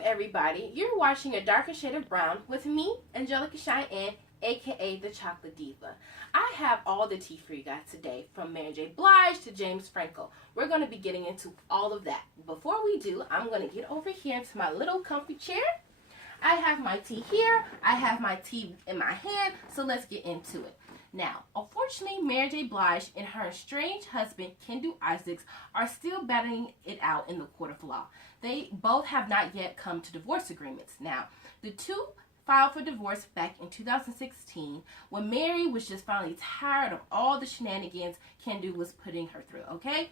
Welcome everybody. You're watching A Darker Shade of Brown with me, Angelica Cheyenne, aka the Chocolate Diva. I have all the tea for you guys today, from Mary J. Blige to James Franco. We're going to be getting into all of that. Before we do, I'm going to get over here into my little comfy chair. I have my tea here. I have my tea in my hand, so let's get into it. Now, unfortunately, Mary J. Blige and her estranged husband, Kendu Isaacs, are still battling it out in the court of law. They both have not yet come to divorce agreements. Now, the two filed for divorce back in 2016 when Mary was just finally tired of all the shenanigans Kendu was putting her through, okay?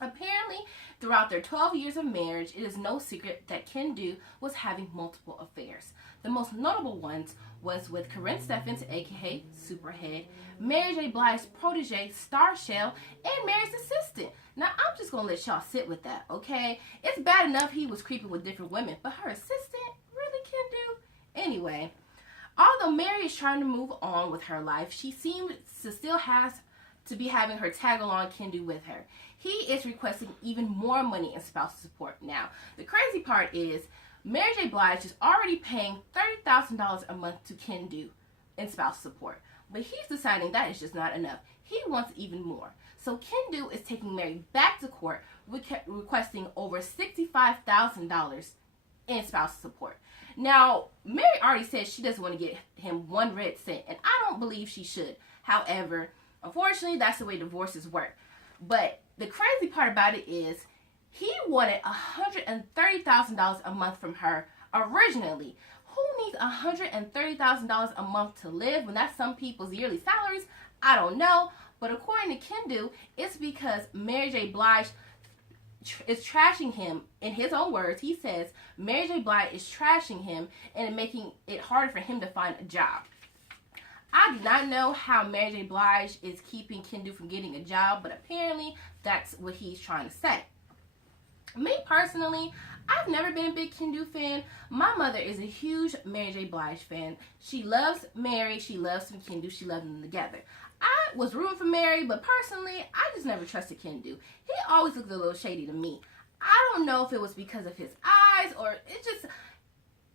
Apparently, throughout their 12 years of marriage, it is no secret that Kendu was having multiple affairs. The most notable ones was with Corinne Steffens, aka Superhead, Mary J. Blige's protege, Star Shell, and Mary's assistant. Now, I'm just gonna let y'all sit with that, okay? It's bad enough he was creeping with different women, but her assistant really Kendu? Anyway, although Mary is trying to move on with her life, she seems to still has to be having her tag-along Kendu with her. He is requesting even more money in spousal support. Now, the crazy part is Mary J. Blige is already paying $30,000 a month to Kendu in spousal support, but he's deciding that is just not enough. He wants even more. So Kendu is taking Mary back to court, requesting over $65,000 in spousal support. Now, Mary already said she doesn't want to get him one red cent, and I don't believe she should. However, unfortunately, that's the way divorces work. But the crazy part about it is he wanted $130,000 a month from her originally. Who needs $130,000 a month to live when that's some people's yearly salaries? I don't know. But according to Kendu, it's because Mary J. Blige is trashing him. In his own words, he says Mary J. Blige is trashing him and making it harder for him to find a job. I do not know how Mary J. Blige is keeping Kendu from getting a job, but apparently that's what he's trying to say. Me personally, I've never been a big Kendu fan. My mother is a huge Mary J. Blige fan. She loves Mary, she loves some Kendu, she loves them together. I was rooting for Mary, but personally, I just never trusted Kendu. He always looked a little shady to me. I don't know if it was because of his eyes or it just,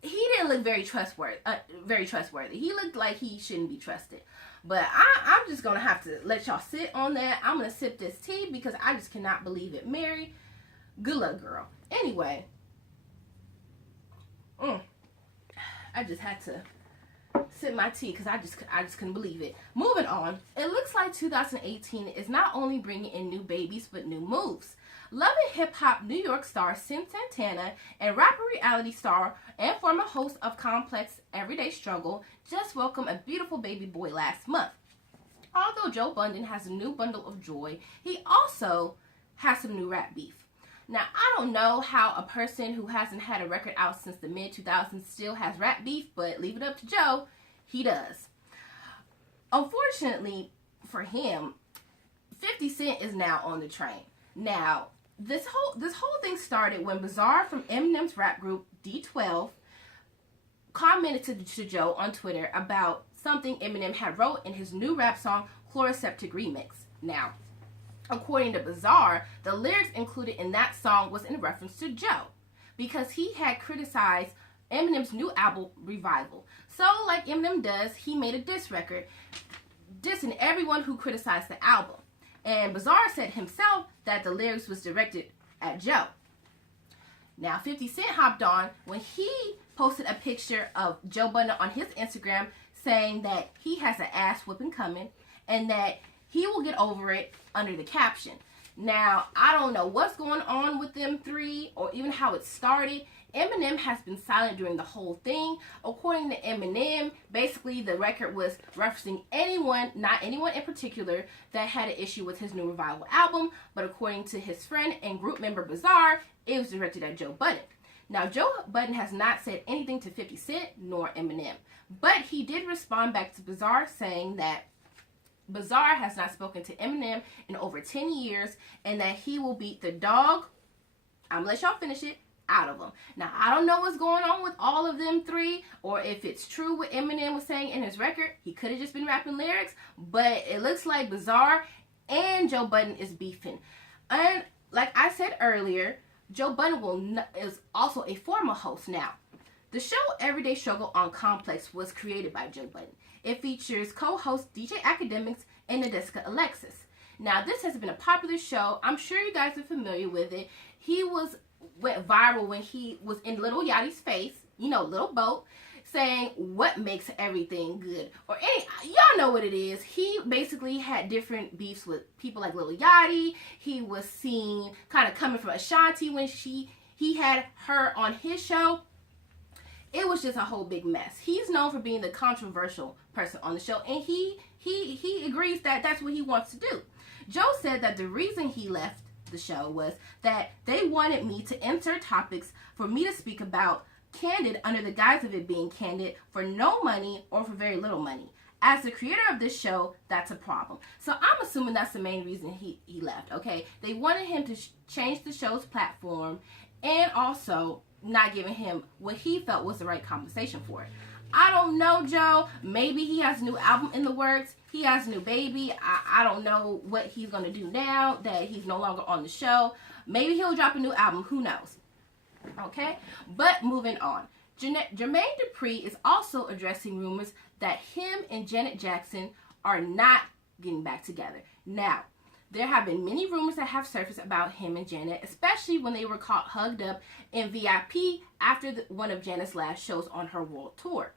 he didn't look very trustworthy. He looked like he shouldn't be trusted. But I'm just going to have to let y'all sit on that. I'm going to sip this tea because I just cannot believe it. Mary, good luck, girl. Anyway, I just had to sip my tea because I just couldn't believe it. Moving on, it looks like 2018 is not only bringing in new babies but new moves. Love and hip hop New York star Sin Santana and rapper reality star and former host of Complex Everyday Struggle just welcomed a beautiful baby boy last month. Although Joe Budden has a new bundle of joy, he also has some new rap beef. Now, I don't know how a person who hasn't had a record out since the mid-2000s still has rap beef, but leave it up to Joe. He does. Unfortunately for him, 50 Cent is now on the train. Now, this whole thing started when Bizarre from Eminem's rap group D12 commented to Joe on Twitter about something Eminem had wrote in his new rap song Chloroseptic Remix. Now, according to Bizarre, the lyrics included in that song was in reference to Joe because he had criticized Eminem's new album Revival. So, like Eminem does, he made a diss record dissing everyone who criticized the album. And Bizarre said himself that the lyrics was directed at Joe. Now, 50 Cent hopped on when he posted a picture of Joe Budden on his Instagram saying that he has an ass whooping coming and that he will get over it under the caption. Now, I don't know what's going on with them three or even how it started. Eminem has been silent during the whole thing. According to Eminem, basically the record was referencing anyone, not anyone in particular, that had an issue with his new Revival album. But according to his friend and group member Bizarre, it was directed at Joe Budden. Now, Joe Budden has not said anything to 50 Cent nor Eminem. But he did respond back to Bizarre saying that Bizarre has not spoken to Eminem in over 10 years and that he will beat the dog, I'm going to let y'all finish it, out of them. Now, I don't know what's going on with all of them three or if it's true what Eminem was saying in his record. He could have just been rapping lyrics, but it looks like Bizarre and Joe Budden is beefing. And like I said earlier, Joe Budden is also a former host now. The show Everyday Struggle on Complex was created by Joe Budden. It features co-hosts DJ Academics and Nadeska Alexis. Now, this has been a popular show. I'm sure you guys are familiar with it. He went viral when he was in Lil Yachty's face, Lil Boat, saying what makes everything good. Y'all know what it is. He basically had different beefs with people like Lil Yachty. He was seen kind of coming from Ashanti when he had her on his show. It was just a whole big mess. He's known for being the controversial person on the show, and he agrees that that's what he wants to do. Joe said that the reason he left the show was that they wanted me to insert topics for me to speak about candid under the guise of it being candid for no money or for very little money. As the creator of this show, that's a problem. So I'm assuming that's the main reason he left, okay? They wanted him to change the show's platform and also not giving him what he felt was the right compensation for it. I don't know, Joe. Maybe he has a new album in the works. He has a new baby. I don't know what he's going to do now that he's no longer on the show. Maybe he'll drop a new album. Who knows? Okay? But moving on. Jermaine Dupri is also addressing rumors that him and Janet Jackson are not getting back together. Now, there have been many rumors that have surfaced about him and Janet, especially when they were caught hugged up in VIP after one of Janet's last shows on her world tour.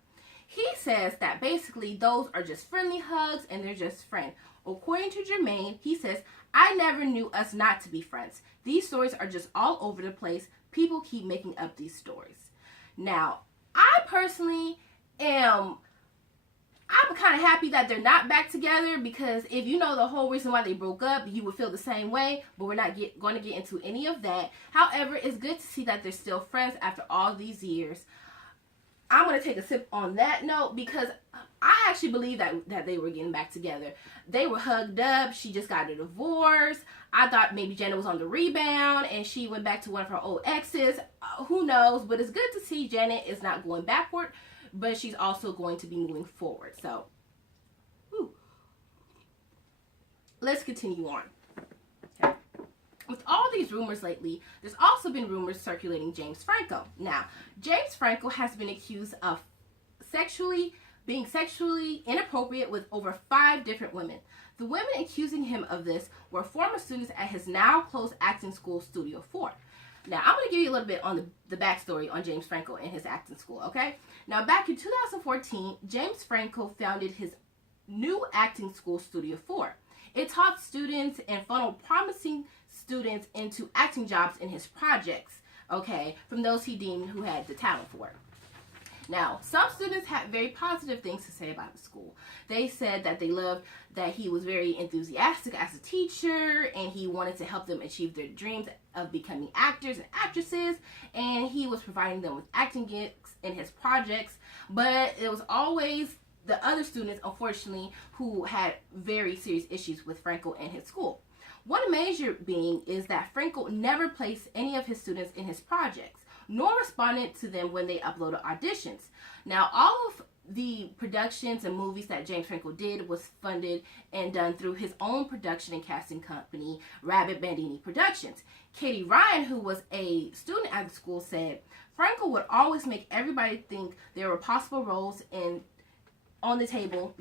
He says that basically those are just friendly hugs and they're just friends. According to Jermaine, he says, I never knew us not to be friends. These stories are just all over the place. People keep making up these stories. Now, I personally I'm kind of happy that they're not back together, because if you know the whole reason why they broke up, you would feel the same way, but we're not going to get into any of that. However, it's good to see that they're still friends after all these years. I'm going to take a sip on that note because I actually believe that they were getting back together. They were hugged up. She just got a divorce. I thought maybe Janet was on the rebound and she went back to one of her old exes. Who knows? But it's good to see Janet is not going backward, but she's also going to be moving forward. So, let's continue on. Okay. With all these rumors lately, there's also been rumors circulating James Franco. Now, James Franco has been accused of being sexually inappropriate with over 5 different women. The women accusing him of this were former students at his now closed acting school, Studio 4. Now, I'm going to give you a little bit on the backstory on James Franco and his acting school, okay? Now, back in 2014, James Franco founded his new acting school, Studio 4. It taught students and funneled promising students into acting jobs in his projects, okay, from those he deemed who had the talent for it. Now, some students had very positive things to say about the school. They said that they loved that he was very enthusiastic as a teacher and he wanted to help them achieve their dreams of becoming actors and actresses, and he was providing them with acting gigs in his projects. But it was always the other students, unfortunately, who had very serious issues with Franco and his school. One major being is that Franco never placed any of his students in his projects, nor responded to them when they uploaded auditions. Now, all of the productions and movies that James Franco did was funded and done through his own production and casting company, Rabbit Bandini Productions. Katie Ryan, who was a student at the school, said, Franco would always make everybody think there were possible roles on the table,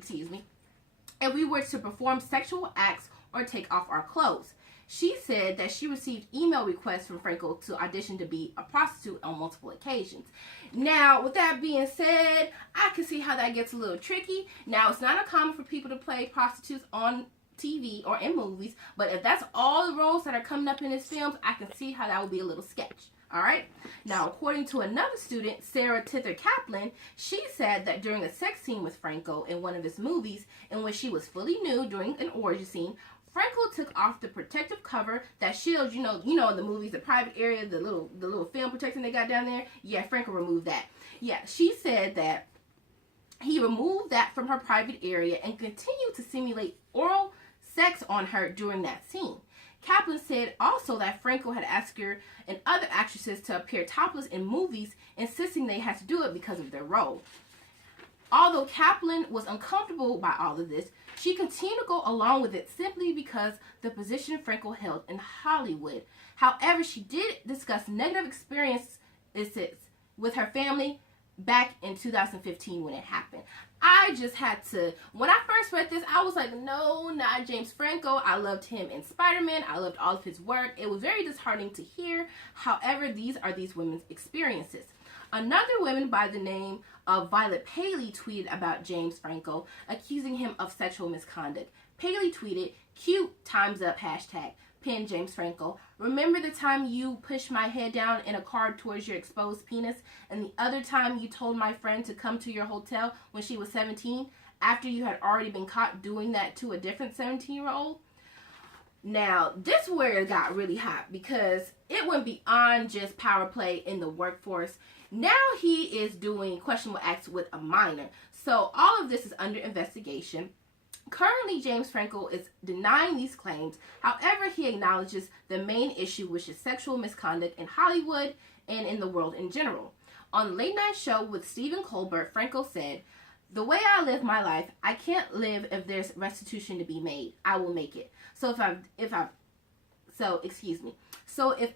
and we were to perform sexual acts or take off our clothes. She said that she received email requests from Franco to audition to be a prostitute on multiple occasions. Now, with that being said, I can see how that gets a little tricky. Now, it's not uncommon for people to play prostitutes on TV or in movies, but if that's all the roles that are coming up in his films, I can see how that would be a little sketch. All right. Now, according to another student, Sarah Tither Kaplan, she said that during a sex scene with Franco in one of his movies, in which she was fully nude during an orgy scene, Franco took off the protective cover that shields, in the movies, the private area, the little film protection they got down there. Yeah, Franco removed that. Yeah, she said that he removed that from her private area and continued to simulate oral sex on her during that scene. Kaplan said also that Franco had asked her and other actresses to appear topless in movies, insisting they had to do it because of their role. Although Kaplan was uncomfortable by all of this, she continued to go along with it simply because the position Frankel held in Hollywood. However, she did discuss negative experiences with her family back in 2015 when it happened. I just had to, when I first read this, I was like, no, not James Franco. I loved him in Spider-Man. I loved all of his work. It was very disheartening to hear. However, these are these women's experiences. Another woman by the name of Violet Paley tweeted about James Franco, accusing him of sexual misconduct. Paley tweeted, "Cute, time's up, hashtag, pin James Franco. Remember the time you pushed my head down in a car towards your exposed penis, and the other time you told my friend to come to your hotel when she was 17, after you had already been caught doing that to a different 17-year-old? Now, this is where it got really hot because it went beyond just power play in the workforce. Now he is doing questionable acts with a minor. So all of this is under investigation. Currently, James Franco is denying these claims. However, he acknowledges the main issue, which is sexual misconduct in Hollywood and in the world in general. On the Late Night Show with Stephen Colbert, Franco said, "The way I live my life, I can't live if there's restitution to be made. I will make it. So if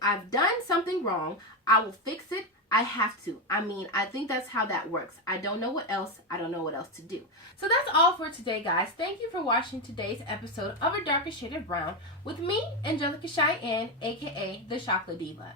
I've done something wrong, I will fix it. I have to. I think that's how that works. I don't know what else to do." So that's all for today, guys. Thank you for watching today's episode of A Darker Shade of Brown with me, Angelica Cheyenne, aka the Chocolate Diva.